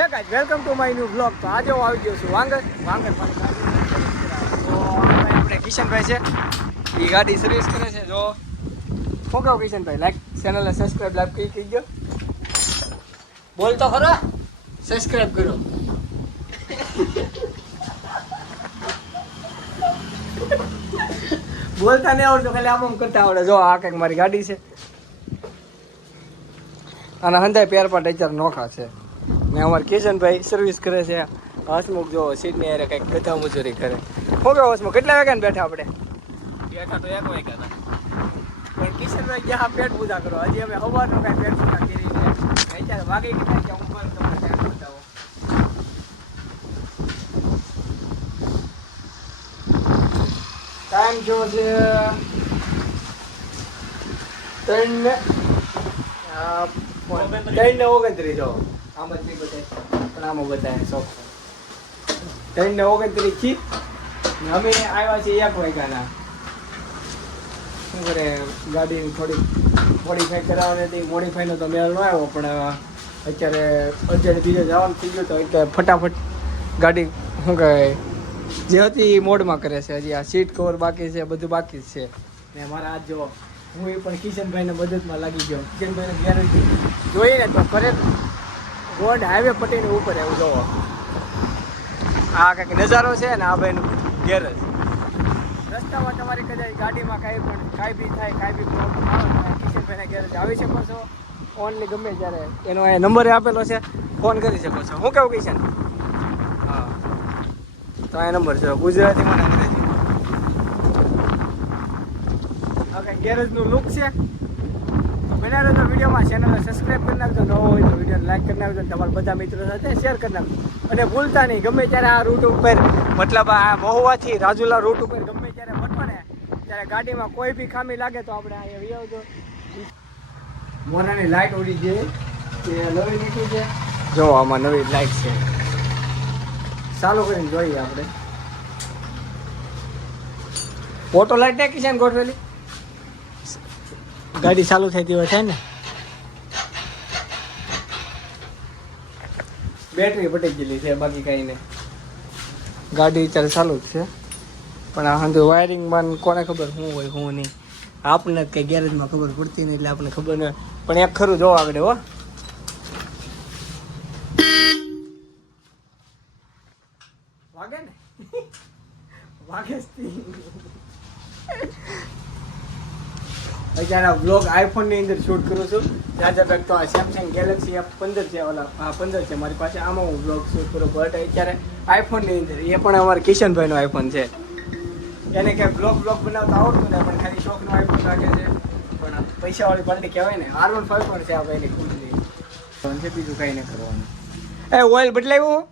હે guys welcome to my new blog. તો આજે હું આવી ગયો છું વાંગર મારી ગાડી. તો આપણે કિશનભાઈ છે એ ગાડી સર્વિસ કરે છે. જો શું કહો કિશનભાઈ, લાઈક ચેનલને સબસ્ક્રાઈબ લાઈક કરી ગયો. બોલ તો ખરો, સબસ્ક્રાઈબ કરો. બોલતા નહીં આવડતું, ખાલી આમ કરતા આવડે. જો આ કંઈક મારી ગાડી છે અને હંધાઈ પેરપાટ અત્યારે નોખા છે ને અમારે કિશનભાઈ સર્વિસ કરે છે. હસમુખ જો સીટની અરે કંઈક ગધા મજૂરી કરે. શું કહો હસમુખ, કેટલા વાગ્યા બેઠા આપણે? બેઠા તો 1 વાગ્યા હતા, પણ કિશનભાઈ જ્યાં પેટ પૂજા કરો, હજી અમે સવારનો કાંઈ પેટ પૂજા કરી છે. અત્યારે વાગે કેટલા છે હું પણ તમને ધ્યાન બતાવો. ટાઈમ જો છે 3:29. જો આમ જ નહીં બતાય પણ આમાં બતાવે શોખ 3:29 થી અમે આવ્યા છીએ 1 વાગ્યાના. શું કરે, ગાડીની થોડી મોડિફાઈ કરાવવાની હતી. મોડિફાઈનો તો મેળ ન આવ્યો, પણ અત્યારે અર્જન્ટ બીજે જવાનું થઈ ગયું. તો અત્યારે ફટાફટ ગાડી શું કહેવાય જે હતી એ મોડમાં કરે છે. હજી આ સીટ કવર બાકી છે, બધું બાકી જ છે. ને મારા આજ જો હું એ પણ કિશનભાઈને મદદમાં લાગી ગયો. કિશનભાઈને ગેરંટી જોઈએ ને તો કરે. રોડ હાઈવે પટીને ઉપર એવું જોવો. આ કંઈક નજારો છે ને આ ભાઈનું ગેરેજ. રસ્તામાં તમારી કદાચ ગાડીમાં કાંઈ બી થાય, કાંઈ બી પ્રોબ્લેમ આવે, કિશનભાઈના ગેરેજ આવી શકો છો. ઓનલી ગમે ત્યારે એનો એ નંબર આપેલો છે, ફોન કરી શકો છો. શું કેવું કિશન? હા, તો આ નંબર છે ગુજરાતીમાં અને અંગ્રેજીમાં. ઓકે, ગેરેજનું લુક છે. તો બના રહેજો વિડીયોમાં. ચેનલને સબસ્ક્રાઈબ કરી નાખજો. નવો હોય તો વિડીયોને લાઈક કરી નાખજો. તમારા બધા મિત્રો સાથે શેર કરી નાખજો. અને ભૂલતા નહીં, ગમે ત્યારે આ રૂટ ઉપર, મતલબ આ મહુવાથી રાજુલા રૂટ ઉપર ગમે ત્યારે મટો ને ત્યારે ગાડીમાં કોઈ બી ખામી લાગે તો આપણે અહીંયા વી આવજો. મોનાની લાઇટ ઉડી ગઈ તે નવી નીકળી છે. જો આમાં નવી લાઇટ છે, ચાલુ કરીને જોઈએ આપણે. ઓટો લાઇટ નાખી છે ને ગોઠવેલી, ગાડી ચાલુ થઈ હોય થાય ને. બેટરી પટી ગયેલી છે, બાકી કાંઈ નહીં. ગાડી અત્યારે ચાલુ જ છે, પણ આ હંધુ વાયરિંગમાં કોને ખબર શું હોય શું નહીં. આપણને કંઈ ગેરેજમાં ખબર પડતી નહીં એટલે આપણને ખબર નહીં. પણ એક ખરું જોવા આગળ હો, વાગે ને વાગે અત્યારે આ બ્લોગ આઈફોનની અંદર શૂટ કરું છું. ચાર્જર તો આ સેમસંગ ગેલેક્સી F15 છે, ઓલા આ 15 છે મારી પાસે. આમાં હું બ્લોગ શૂટ કરું. બટ અત્યારે આઈફોનની અંદર, એ પણ અમારા કિશનભાઈનો આઈફોન છે. એને કંઈ બ્લોગ બનાવતા આવડતું ને, પણ ખાલી શોખનો આઈફોન રાખે છે. પણ પૈસાવાળી પાર્ટી કહેવાય ને. R15 પણ છે આ ભાઈની ખુદની છે, બીજું કાંઈ નહીં કરવાનું. એ ઓઇલ બદલાવ્યું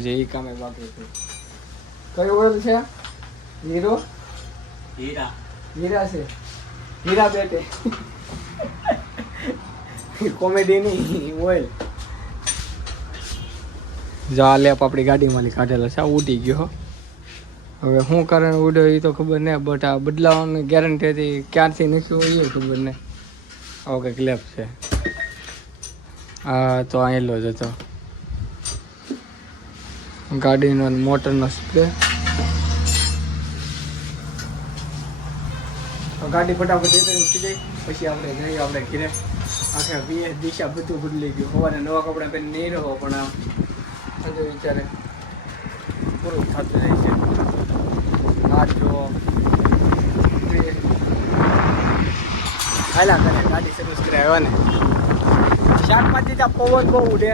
હજી એ કામે બાકી છે. કયું ઓઇલ છે? હીરા છે, હીરા બેટે કોમેડી નહીં ઓઇલ. જો આ લેપ આપણી ગાડીમાંથી કાઢેલો છે, આ ઉડી ગયો. હવે શું કારણ ઉડ્યો એ તો ખબર નહીં, બટ આ બદલાવાની ગેરંટી હતી. ક્યારથી નાખ્યું એ ખબર નહીં. આવો કંઈક લેપ છે. હા, તો આવેલો જ હતો ગાડીનો મોટરનો સ્પ્રે. ગાડી ફટાફટ થઈ જાય પછી આપણે જઈએ આપણે ઘરે. આખા વીએસ દિશા બધું બદલી ગયું. સવારે નવા કપડાં પહેરીને નહીં રહો, પણ આ બધું વિચારે પૂરું થતું જાય છે. હાથ જો હાલા કરે, ગાડી સર્વિસ કરે આવ્યા ને. શાકમાંથી ત્યાં પવન બહુ ઉડે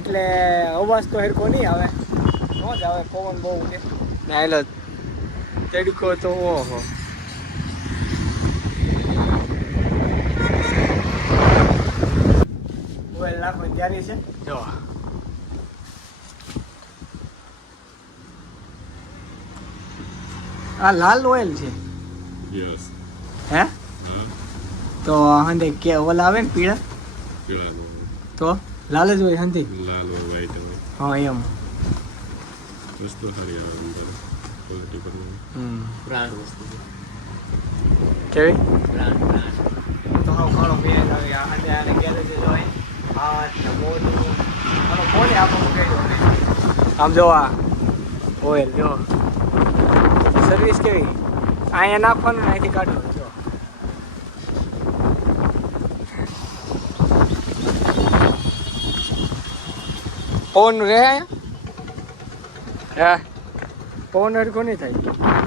એટલે અવાજ તો હેરખો નહીં આવે. ન જ આવે, પવન બહુ ઉડે ને. હાલો તડકો તો ઓહો. ઓઇલ નાખો ત્યારે છે. જો આ લાલ ઓઇલ છે. હે તો હંધે કે ઓલા આવે ને પીળા, તો લાલ જ હોય હંધી. હા એમ વસ્તુ સારી આવે, ક્વોલિટી પર બ્રાન્ડ વસ્તુ કેવી બ્રાન્ડ તો હા ખાણો પીએ આવે. આ હંધે આને ગેરેજ હોય હાથ ને મોઢું આનો કોને આપણું કહેજો આમ જો આ ઓઇલ જો સર્વિસ કેવી અહીંયા નાખવાનું ને અહીંથી કાઢવાનું જો પવન રહે અહીંયા પવન હરખો નહીં થાય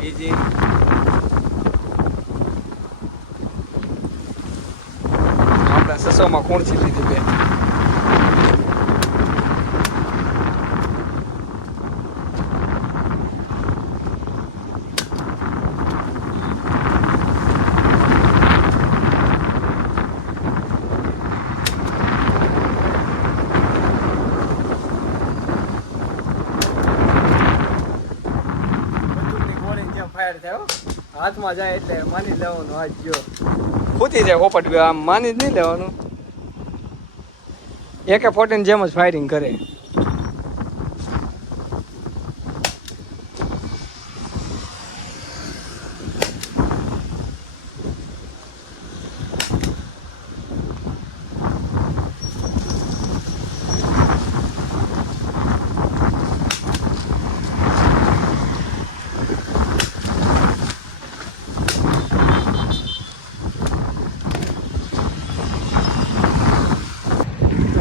બીજી આપણા સસોમાં કોણ છે લીધી બે ફાયર થયો હાથમાં જાય એટલે માની લેવાનું હાથ જો ફૂટી જાય પોપટ આમ માની જ નહીં લેવાનું AK-47 જેમ જ ફાયરિંગ કરે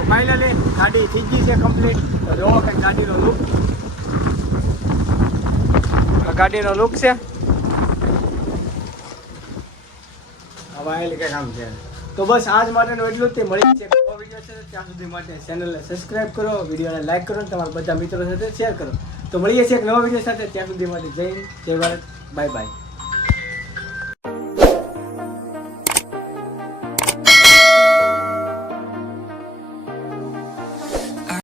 ફાઇનલી ગાડી થઈ ગઈ છે કમ્પ્લીટ તો જો કંઈક ગાડીનો લુક ગાડીનો લુક છે હવે કંઈક કામ છે તો બસ આજ માટેનું એટલું જ તે મળી છે નવો વિડીયો છે ત્યાં સુધી માટે ચેનલને સબસ્ક્રાઈબ કરો વિડીયોને લાઈક કરો અને તમારા બધા મિત્રો સાથે શેર કરો તો મળીએ છીએ એક નવા વિડીયો સાથે ત્યાં સુધી માટે જય હિન્દ જય ભારત બાય બાય